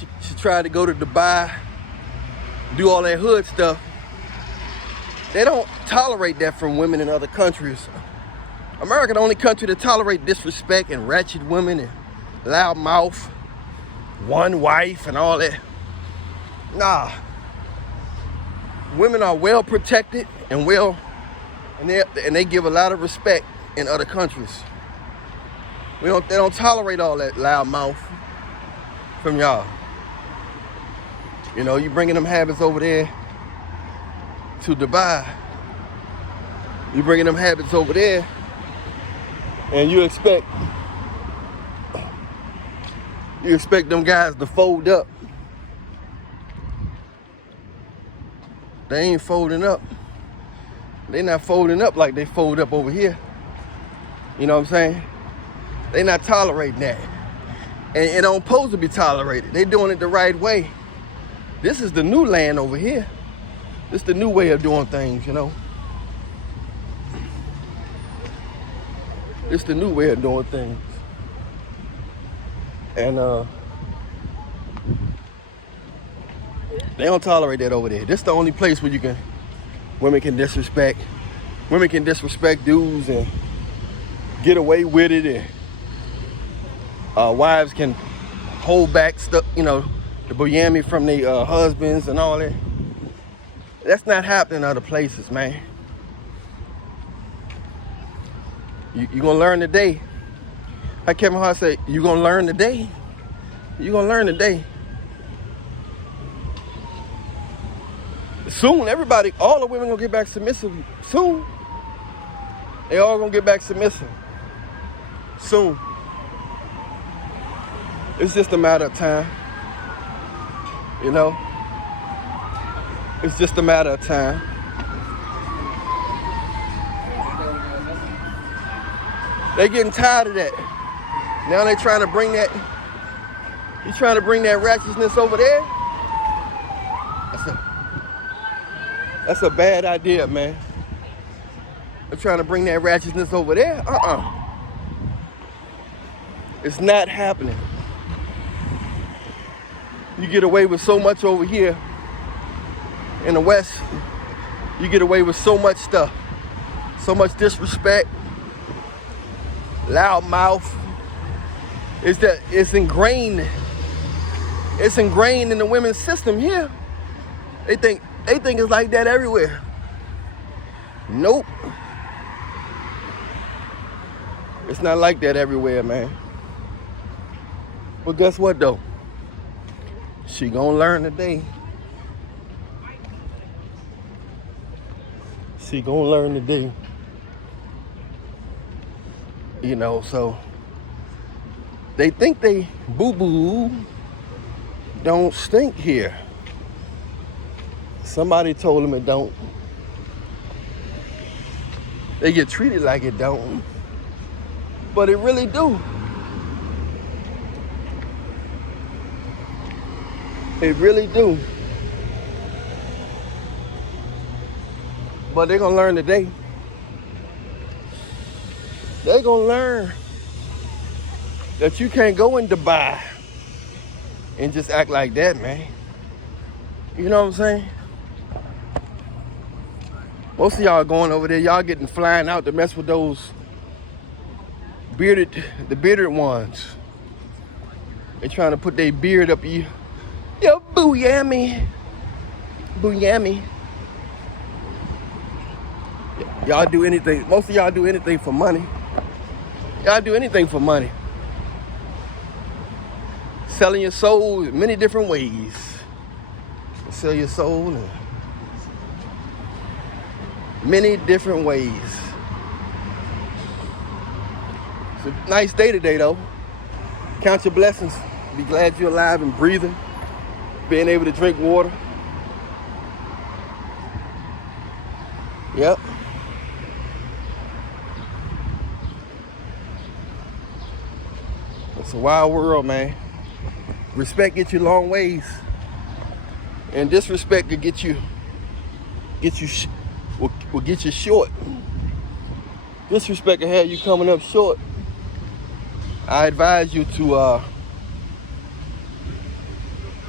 she tried to go to Dubai, do all that hood stuff. They don't tolerate that from women in other countries. America, the only country to tolerate disrespect and ratchet women and loud mouth, one wife and all that. Nah. Women are well protected and they give a lot of respect in other countries. They don't tolerate all that loud mouth from y'all. You know, you bringing them habits over there to Dubai. You bringing them habits over there, and you expect them guys to fold up. They ain't folding up. They not folding up like they fold up over here. You know what I'm saying? They not tolerating that. And it don't supposed to be tolerated. They doing it the right way. This is the new land over here. This is the new way of doing things, you know. It's the new way of doing things. And they don't tolerate that over there. This is the only place where women can disrespect dudes and get away with it, and wives can hold back stuff, you know, the boyami from their husbands and all that. That's not happening in other places, man. You're gonna learn today. Like Kevin Hart said, you're gonna learn today. You're gonna learn today. Soon, all the women gonna get back submissive. Soon. They all gonna get back submissive. Soon. It's just a matter of time. You know? It's just a matter of time. They getting tired of that. Now they trying to bring that. You trying to bring that ratchetness over there? That's a bad idea, man. They're trying to bring that ratchetness over there? It's not happening. You get away with so much over here in the West. You get away with so much stuff. So much disrespect. Loud mouth. It's ingrained. It's ingrained in the women's system here. They think it's like that everywhere. Nope. It's not like that everywhere, man. But guess what though? She gonna learn today. She gonna learn today. You know, so they think they boo-boo don't stink here. Somebody told them it don't. They get treated like it don't. But it really do. It really do. But they're gonna learn today. They're gonna learn that you can't go in Dubai and just act like that, man. You know what I'm saying? Most of y'all going over there, y'all getting flying out to mess with those the bearded ones. They trying to put their beard up you. Yo, boo-yammy. Boo-yammy. Y'all do anything. Most of y'all do anything for money. Y'all do anything for money. Selling your soul in many different ways. Sell your soul in many different ways. It's a nice day today, though. Count your blessings. Be glad you're alive and breathing. Being able to drink water. Yep. It's a wild world, man. Respect gets you long ways, and disrespect could will get you short. Disrespect will have you coming up short. I advise you to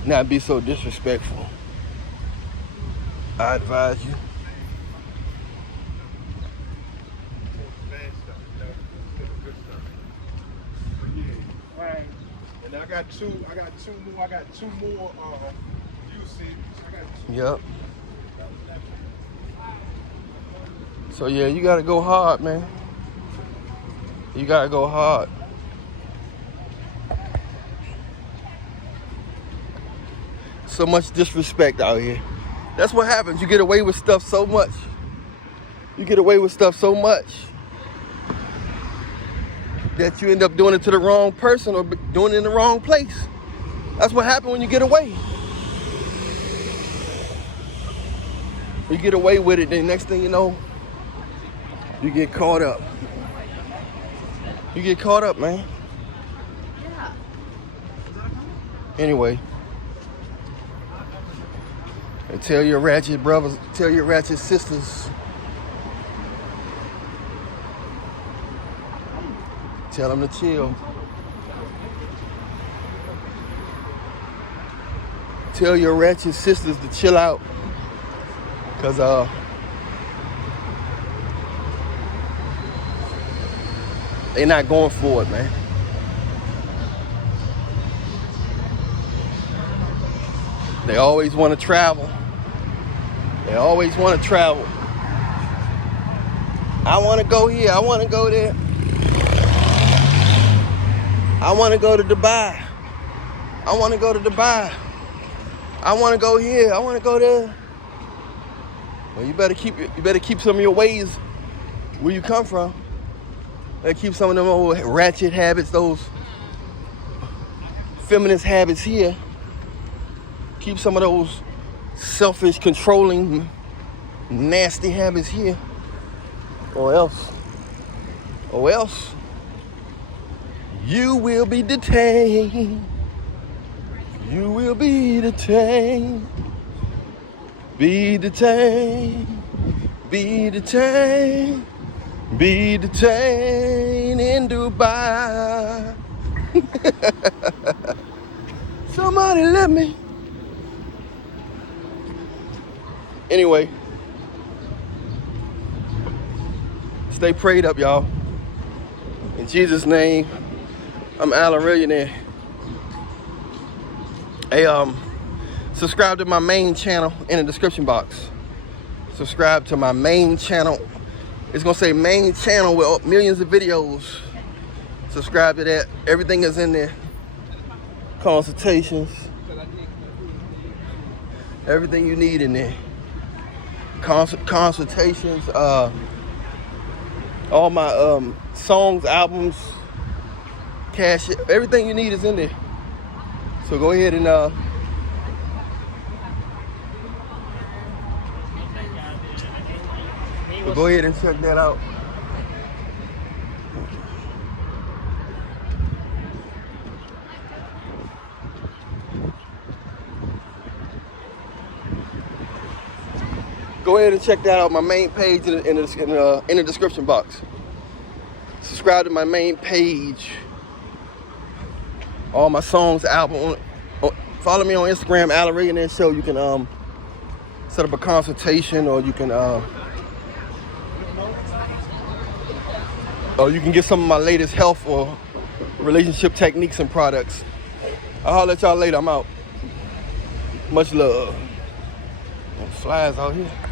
not be so disrespectful. I advise you. Right. And I got two more UCs. Yep. So yeah, you gotta go hard, man. You gotta go hard. So much disrespect out here. That's what happens. You get away with stuff so much. You get away with stuff so much that you end up doing it to the wrong person or doing it in the wrong place. That's what happens when you get away. You get away with it, then next thing you know, you get caught up. You get caught up, man. Yeah. Anyway. And tell your ratchet brothers, tell your ratchet sisters. Tell them to chill. Tell your ratchet sisters to chill out. Cause they're not going for it, man. They always want to travel. They always want to travel. I want to go here. I want to go there. I want to go to Dubai. I want to go to Dubai. I want to go here. I want to go there. Well, you better keep some of your ways where you come from. Better keep some of them old ratchet habits, those feminist habits here. Keep some of those selfish, controlling, nasty habits here. Or else, you will be detained. You will be detained. Be detained. Be detained. Be detained in Dubai. Somebody let me. Anyway, stay prayed up, y'all. In Jesus' name, I'm Allan Reallionaire. Hey, subscribe to my main channel in the description box. Subscribe to my main channel. It's gonna say main channel with millions of videos. Subscribe to that. Everything is in there. Consultations. Everything you need in there. Consultations. All my songs, albums, cash, everything you need is in there. So go ahead and check that out. Go ahead and check that out. My main page in the description box. Subscribe to my main page. All my songs, album. Follow me on Instagram, Allan Reallionaire Show. You can set up a consultation, or you can get some of my latest health or relationship techniques and products. I'll holler at y'all later. I'm out. Much love. Flies out here.